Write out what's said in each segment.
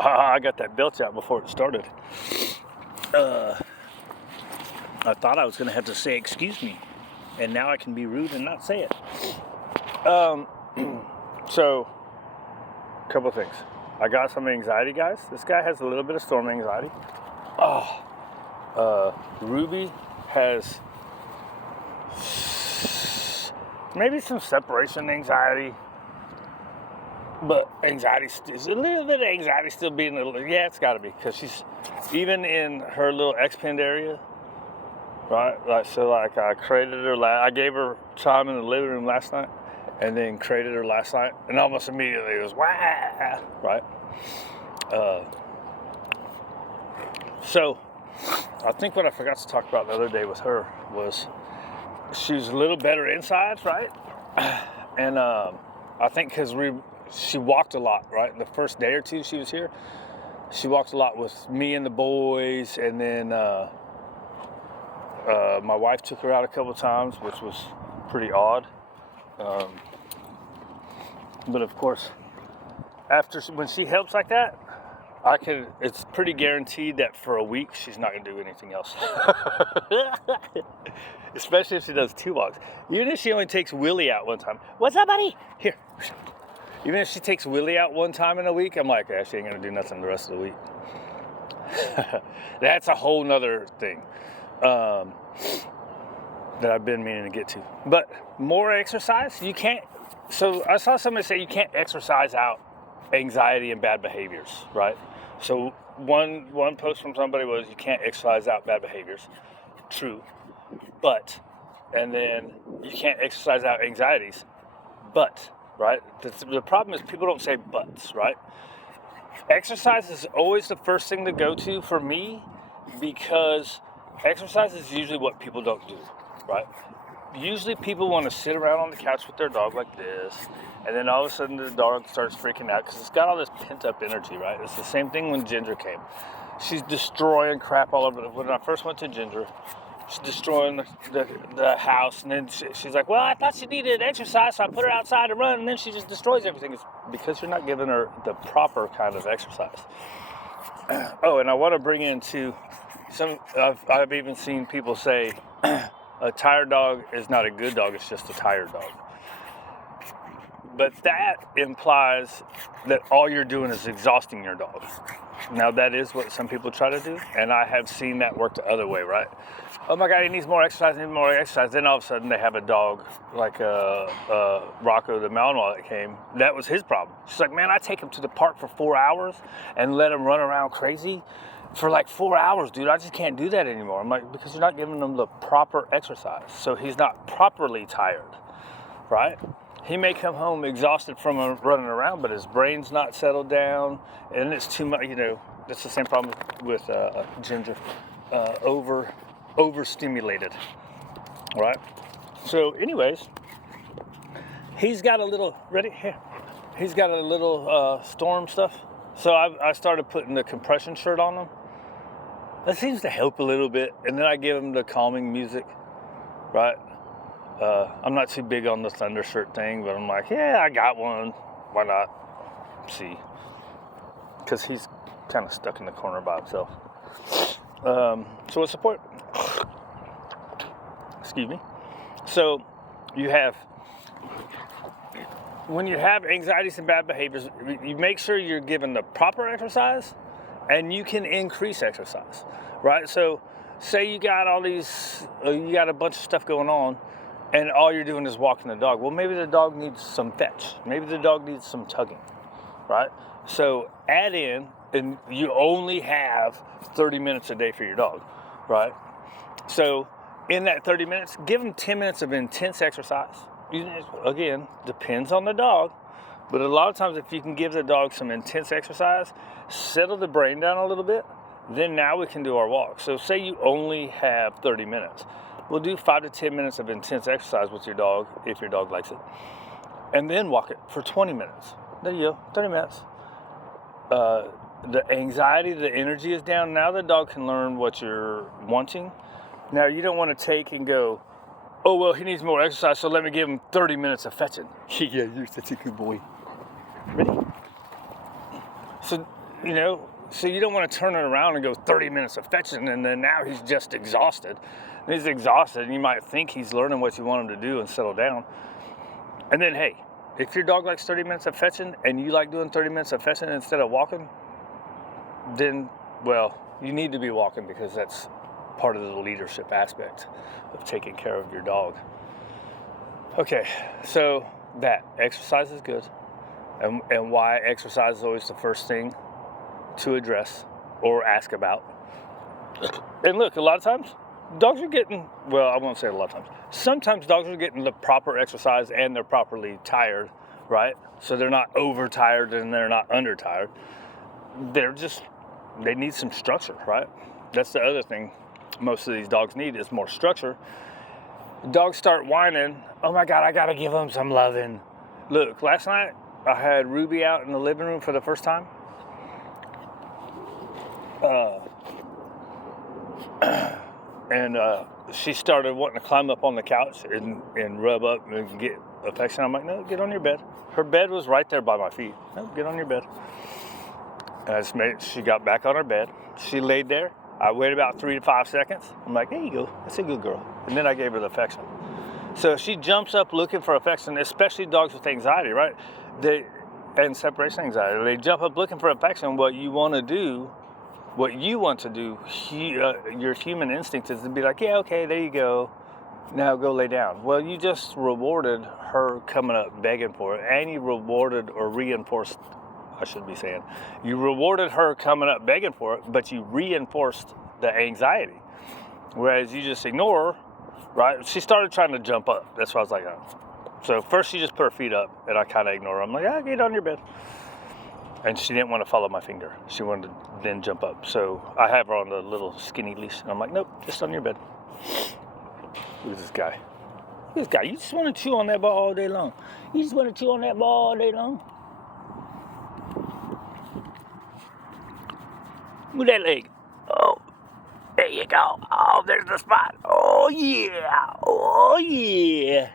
I got that belch out before it started. I thought I was going to have to say excuse me, and now I can be rude and not say it. So, a couple of things. I got some anxiety, guys. This guy has a little bit of storm anxiety. Ruby has maybe some separation anxiety, but anxiety is a little bit of anxiety still being a little, yeah, it's got to be, because she's even in her little expand area, right? Like, so like I created her, I gave her time in the living room last night, and then created her last night, and almost immediately it was wah, right? So I think what I forgot to talk about the other day with her was she was a little better inside, right? And I think because she walked a lot, right? The first day or two she was here, she walked a lot with me and the boys, and then my wife took her out a couple times, which was pretty odd. But of course, when she helps like that, it's pretty guaranteed that for a week she's not going to do anything else. Especially if she does 2 walks. Even if she only takes Willie out one time. What's up, buddy? Here. Even if she takes Willie out one time in a week, I'm like, she ain't going to do nothing the rest of the week. That's a whole nother thing that I've been meaning to get to. But more exercise, you can't. So I saw somebody say you can't exercise out anxiety and bad behaviors, right? So one post from somebody was you can't exercise out bad behaviors. True. But, and then you can't exercise out anxieties. But, right? The problem is people don't say buts, right? Exercise is always the first thing to go to for me, because exercise is usually what people don't do, right? Usually people want to sit around on the couch with their dog like this, and then all of a sudden the dog starts freaking out because it's got all this pent-up energy, right? It's the same thing when Ginger came. She's destroying crap all over. When I first went to Ginger, she's destroying the house, and then she's like, well, I thought she needed exercise, so I put her outside to run, and then she just destroys everything. It's because you're not giving her the proper kind of exercise. Oh, and I want to bring into I've even seen people say, a tired dog is not a good dog, it's just a tired dog. But that implies that all you're doing is exhausting your dog. Now, that is what some people try to do, and I have seen that work the other way, right? Oh my God, he needs more exercise, Then all of a sudden they have a dog like Rocco the Malinois that came. That was his problem. She's like, man, I take him to the park for 4 hours and let him run around crazy for like 4 hours, dude. I just can't do that anymore. I'm like, because you're not giving him the proper exercise. So he's not properly tired, right? He may come home exhausted from running around, but his brain's not settled down, and it's too much, that's the same problem with Ginger, overstimulated, right? So anyways, he's got a little, he's got a little storm stuff. So I started putting the compression shirt on him. That seems to help a little bit, and then I give him the calming music, right? I'm not too big on the thunder shirt thing, but I'm like, yeah, I got one. Why not? See, because he's kind of stuck in the corner by himself. So what's the point? Excuse me. So when you have anxieties and bad behaviors, you make sure you're given the proper exercise, and you can increase exercise, right? So say you got you got a bunch of stuff going on, and all you're doing is walking the dog. Well, maybe the dog needs some fetch. Maybe the dog needs some tugging, right? So add in, and you only have 30 minutes a day for your dog, right? So in that 30 minutes, give them 10 minutes of intense exercise. Again, depends on the dog, but a lot of times if you can give the dog some intense exercise, settle the brain down a little bit, then now we can do our walk. So say you only have 30 minutes. We'll do 5 to 10 minutes of intense exercise with your dog, if your dog likes it. And then walk it for 20 minutes. There you go, 30 minutes. The anxiety, the energy is down. Now the dog can learn what you're wanting. Now you don't want to take and go, oh, well, he needs more exercise, so let me give him 30 minutes of fetching. Yeah, you're such a good boy. Ready? So you know, so you don't want to turn it around and go 30 minutes of fetching, and then now he's just exhausted. And he's exhausted, and you might think he's learning what you want him to do and settle down. And then, hey, if your dog likes 30 minutes of fetching and you like doing 30 minutes of fetching instead of walking, then, well, you need to be walking, because that's part of the leadership aspect of taking care of your dog. Okay, so that exercise is good. And why exercise is always the first thing to address or ask about. And look, a lot of times, dogs are getting, well, I won't say a lot of times. Sometimes dogs are getting the proper exercise and they're properly tired, right? So they're not overtired and they're not undertired. They need some structure, right? That's the other thing most of these dogs need, is more structure. Dogs start whining, oh my God, I gotta give them some loving. Look, last night I had Ruby out in the living room for the first time. And she started wanting to climb up on the couch and rub up and get affection. I'm like, no, get on your bed. Her bed was right there by my feet. No, get on your bed. And I just she got back on her bed. She laid there. I waited about 3 to 5 seconds. I'm like, there you go. That's a good girl. And then I gave her the affection. So she jumps up looking for affection, especially dogs with anxiety, right? And separation anxiety. They jump up looking for affection. What you want to do, your human instinct is to be like, yeah, okay, there you go. Now go lay down. Well, you just rewarded her coming up begging for it, and you rewarded or reinforced, I should be saying, you rewarded her coming up begging for it, but you reinforced the anxiety. Whereas you just ignore her, right? She started trying to jump up. That's why I was like, oh. So first she just put her feet up, and I kind of ignore her. I'm like, yeah, get on your bed. And she didn't want to follow my finger. She wanted to then jump up. So I have her on the little skinny leash, and I'm like, nope, just on your bed. Look at this guy. Look at this guy. You just want to chew on that ball all day long. You just want to chew on that ball all day long. Move that leg. Oh, there you go. Oh, there's the spot. Oh, yeah. Oh, yeah.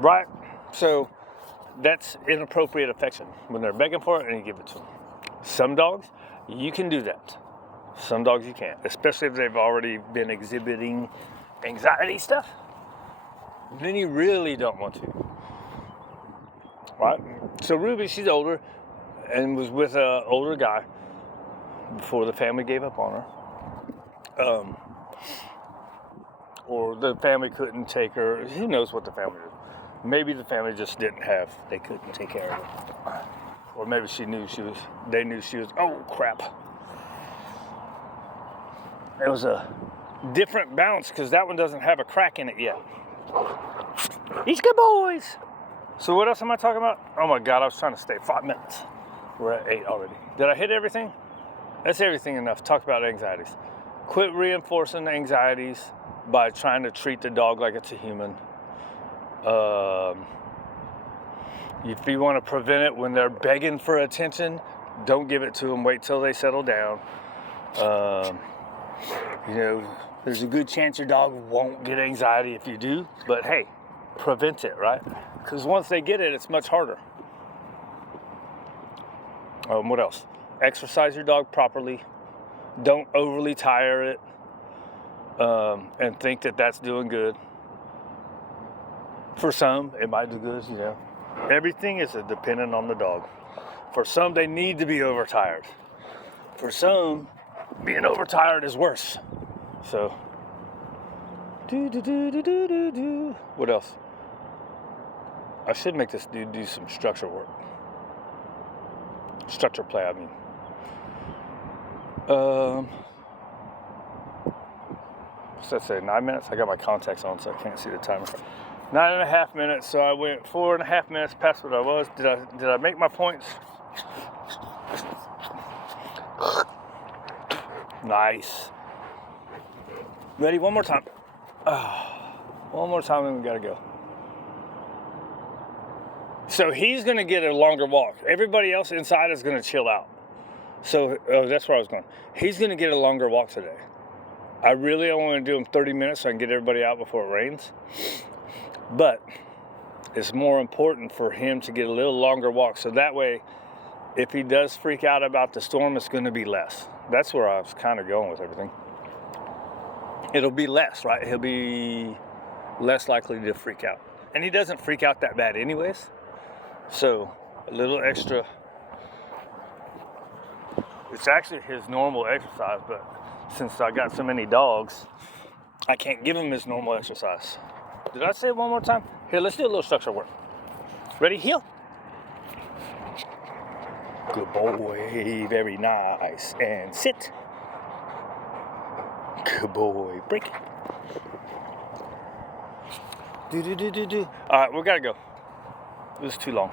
Right? So that's inappropriate affection when they're begging for it and you give it to them. Some dogs, you can do that. Some dogs you can't, especially if they've already been exhibiting anxiety stuff. Then you really don't want to. Right? So Ruby, she's older and was with an older guy before the family gave up on her. Or the family couldn't take her. Who knows what the family did. Maybe the family just they couldn't take care of her. Or maybe they knew she was, oh crap. It was a different bounce because that one doesn't have a crack in it yet. These good boys. So what else am I talking about? Oh my God, I was trying to stay 5 minutes. We're at 8 already. Did I hit everything? That's everything enough. Talk about anxieties. Quit reinforcing anxieties by trying to treat the dog like it's a human. If you want to prevent it when they're begging for attention, don't give it to them. Wait till they settle down. There's a good chance your dog won't get anxiety if you do, but hey, prevent it, right? Because once they get it, it's much harder. What else? Exercise your dog properly. Don't overly tire it and think that that's doing good. For some, it might do good, Everything is dependent on the dog. For some, they need to be overtired. For some, being overtired is worse. So, what else? I should make this dude do some structure work. Structure play, I mean. What's that say, 9 minutes? I got my contacts on, so I can't see the timer. 9.5 minutes, so I went 4.5 minutes past what I was. Did I make my points? Nice. Ready? One more time. One more time, and we gotta go. So he's gonna get a longer walk. Everybody else inside is gonna chill out. So that's where I was going. He's gonna get a longer walk today. I really only want to do him 30 minutes so I can get everybody out before it rains. But it's more important for him to get a little longer walk. So that way, if he does freak out about the storm, it's going to be less. That's where I was kind of going with everything. It'll be less, right? He'll be less likely to freak out. And he doesn't freak out that bad anyways. So a little extra. It's actually his normal exercise, but since I got so many dogs, I can't give him his normal exercise. Did I say it one more time? Here, let's do a little structure work. Ready? Heel. Good boy. Very nice. And sit. Good boy. Break. Do. All right, we gotta go. This is too long.